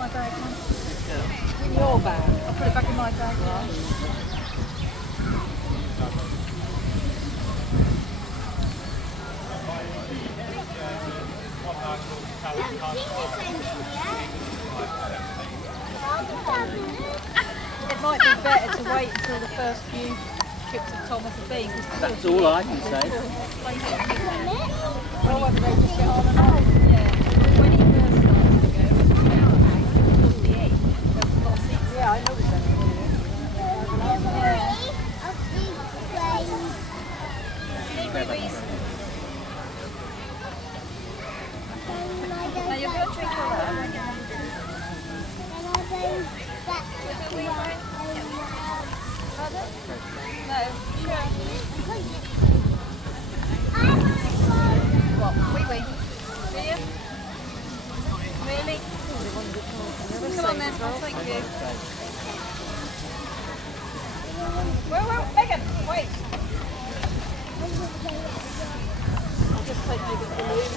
my bag now. In your bag. I'll put it back in my bag now. It might be better to wait until the first few chips of Thomas have been. That's all I can say. Well, whether they just get on and on. Yeah. When he first started to go, it was towards the end. There was a lot of seats. Yeah, I know it's better. Now you'll go and drink all that, won't you? Pardon? No, sure. What? Wee wee. Do you? Really? Come on then, I'll take you.